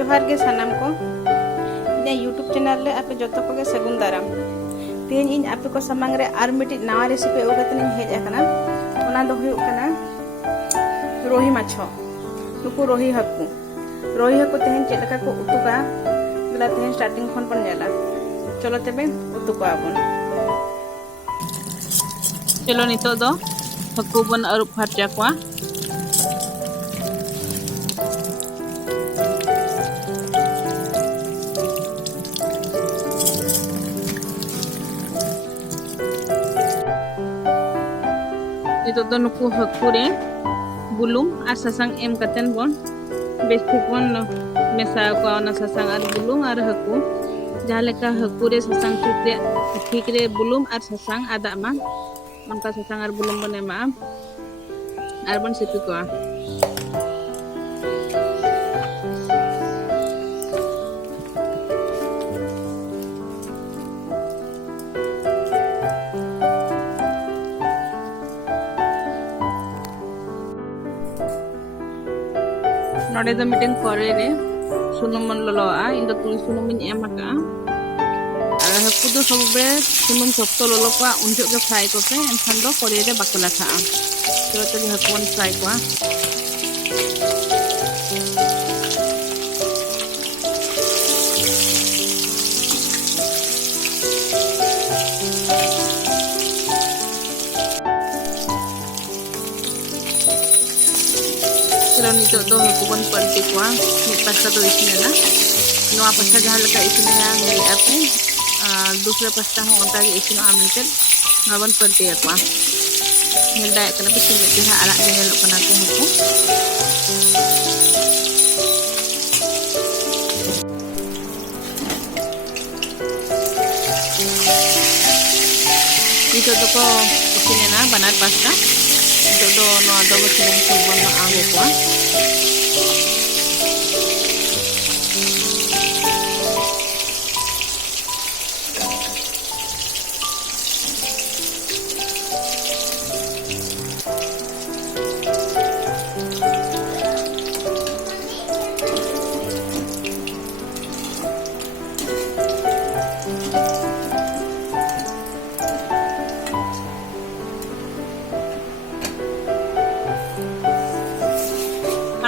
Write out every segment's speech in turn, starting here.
जोहार के सानाम को इना यूट्यूब चैनल रे आपे जतो को सगुन दाराम तेन इन आपे को सामांग रे आर मिटी नवा रेसिपी ओगतन हेज आकना ओना दो हुयु कना रोही माछो नुकु रोही हकु तेहन चेलका को उतुका गला तेहन स्टार्टिंग खन पन जाला चलो तबे उतु को आबन चलो नितो दो हकु बन अरु फारचा को itu do nuku hakure bulung ar sasang em katen bon bestik bon mesa ko na sasang ar bulung ar haku jahaleka hakure sasang tikre bulung ar sasang ada ma onka sasang ar bulung bon ema ar bon sipi ko नोडे दो मिटेन करे रे सुनुम मन ललोआ इन दो तुई सुनुम इन M आका are हकु दो सबे सुनुम सप्तो ललो को उनजो के फ्राई को पे एनखान दो करे रे बाको लाखा तो तबे हकु बन फ्राई को Kalau nito do hukuman panti ko ni pasta do isine na no pasta jahal ka isine ya ngeli ape दूसरा pasta ho onta ge isine amentel ngaban panti ko ngenda kana bisin le ala ngel kana ko hukum nito do ko isine na banar pasta do no ado betul betul na ago ko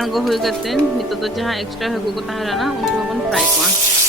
anggo हुई करते नितो तो जहाँ extra हकु को ताहरा ना उनको अपन फ्राई को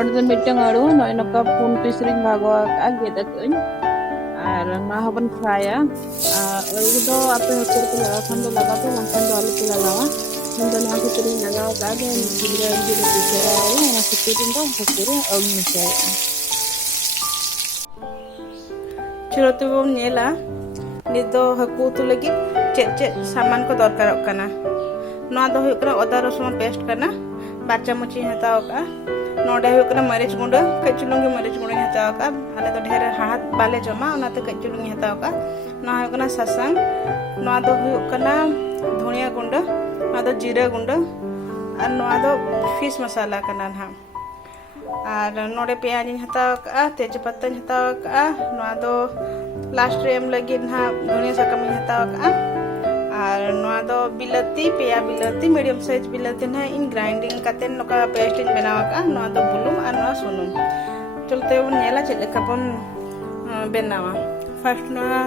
Order mitang aru no enoka pun pisring bago age dakuin ar na haban fry ya udo ape hotel ke lakan do laga to langkan do alu lagawa ndan ha hotel lagawa age jira jira pisera ya na hotel do hotel og misai churote bom nela nido haku tu lagi cek saman ko dorkarok kana no do hoy kana oda rasun paste kana bacha muchi hataw ka नोडे हुकना मरीच गुंड कचुलुंगी मरीच गुंड हताव का हाले तो ढेर हाथ बाले जमा ओनाते कचुलुंगी हताव का ना हुकना ससंग ना दो हुकना धनिया गुंड ना दो जीरा गुंड और ना दो फिश मसाला कना ना और नोडे प्याज हताव का तेजपत्ता हताव का ना दो लास्ट रे एम लगी ना धनिया सकम हताव का और नोआ दो बिलाती पेया बिलाती मीडियम साइज बिलाती ना इन ग्राइंडिंग करते नोका पेस्ट इन बनावा का नोआ दो बुलुम और नोआ सुनुम चलते बन नेला चले कपन बनावा फर्स्ट नोआ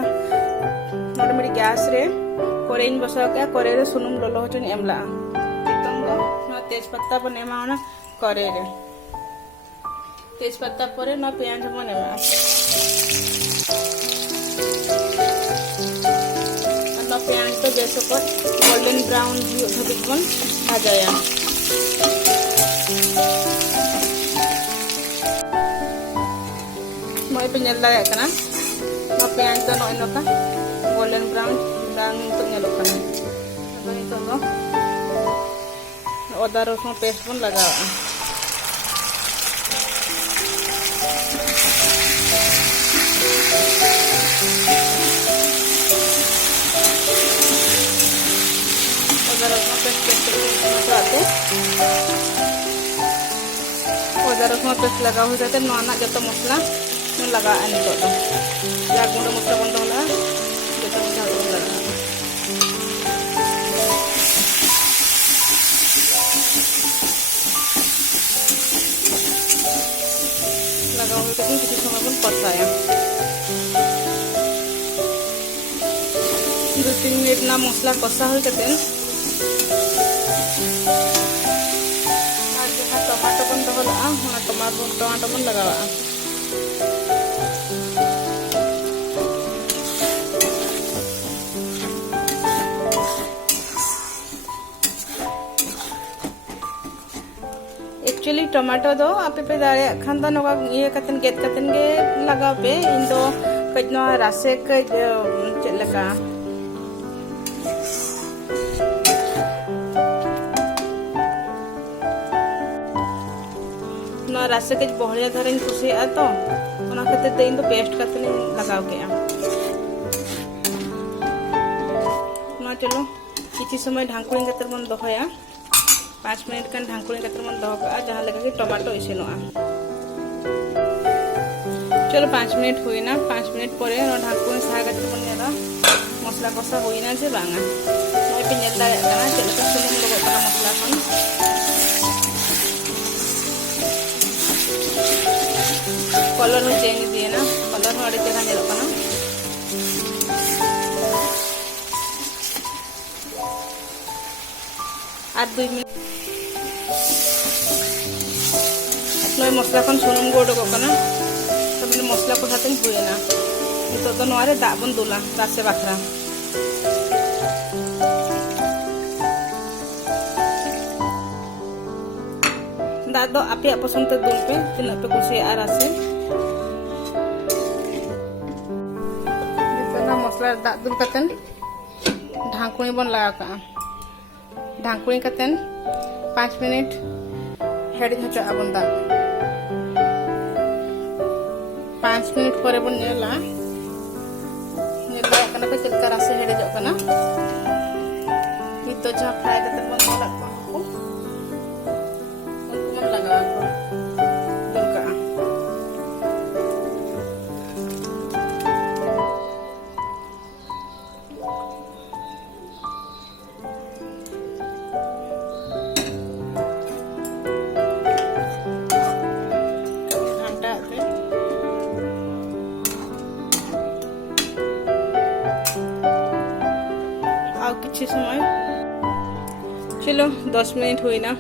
नोडे मेरी गैस रे कोरे इन बसा का कोरे रे सुनुम लोलो होचन एमला एकदम दो नोआ तेज पत्ता बन एमावना कोरे रे तेज पत्ता परे नोआ पेंयाज बन एमा पेंयाज तो जैसे पर गोल्डन ब्राउन धबिक बन भाजाया मैं पे नेल दाया कना ना पेंयाज तो नोय नोका गोल्डन ब्राउन तो नेलो कना अब नितो दो अदा रसुन पेस्ट बन लगावा पेस्ट लगा हो जाते नोना जतो मसला लगा नितो दो या गुंड मसला बन दोला जतो मसला बन लगा हो जाते किसी समय बन पसाया 2-3 मिनट ना मसला कसा हो जाते टमाटो बन दोला टमाटो बन लगावा एक्चुअली टमाटो दो आपे पे दारे खान दो नोका ये कतन गेट कतन गे लगा पे इन दो कजनो रासे कज चलका रास्ते के बहलिया धरन कुसिया तो ओना खातिर ते इन तो पेस्ट कतन लगाव के ना चलो किछि समय ढांकुनी कतर मन दोहया 5 मिनट कान ढांकुनी कतर मन दोह का जहां लगा कि टमाटो इसेनोआ चलो 5 मिनट हुई ना 5 मिनट परे ना ढांकुनी साहा कतर मन नेला मसला कसा हुई ना से बांगा मैं पे नेल दाया kana चलका सुनुम लोगो kana मसला kon कलर में चेंज दिए ना कलर में अड़े चेहरा नेलो कना और 2 मिनट नोय मसला kon सुनुम गोडो को कना तब मसला को साथे हुए ना तो नोरे दा बन दुला रासे बाखरा दा दो आपे पसंद ते दुल पे तिना पे कुछ आ रासे मसला दाग दुल कतन ढांकुनी बन लगा का ढांकुनी कतन 5 मिनट हेड हचा बन दा 5 मिनट परे बन नेला कना पे चलका रासे हेड जो कना नितो जा फ्राई कतन बन होला को उनको मन लगा को दुल का किसी समय चलो 10 मिनट हुई ना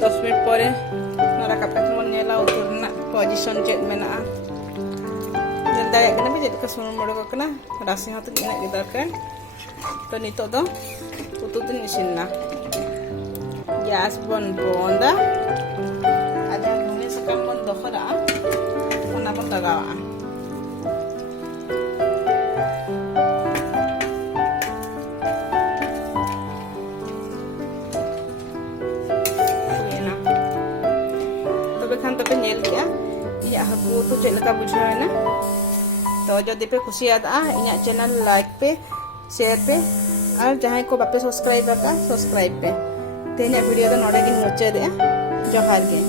10 मिनट पर नारा कपड़ा मन नेला उतरना पोजीशन चेक मेना जल दाया कना पे जेका सुनुम मोड़ो कना राशि हत इना के दरकार तो नितो दो उतु दिन इसिनना गैस बन बोंदा आधा धुने सकम बन दोखरा ओना बन लगावा पे नेल किया इया हकू तो चलका बुझावे ना तो जदि पे खुशी आदा इया चैनल लाइक पे शेयर पे और जहां को बापे सब्सक्राइब पे तेना वीडियो तो नोडे गिन मुचे दे जोहार गे।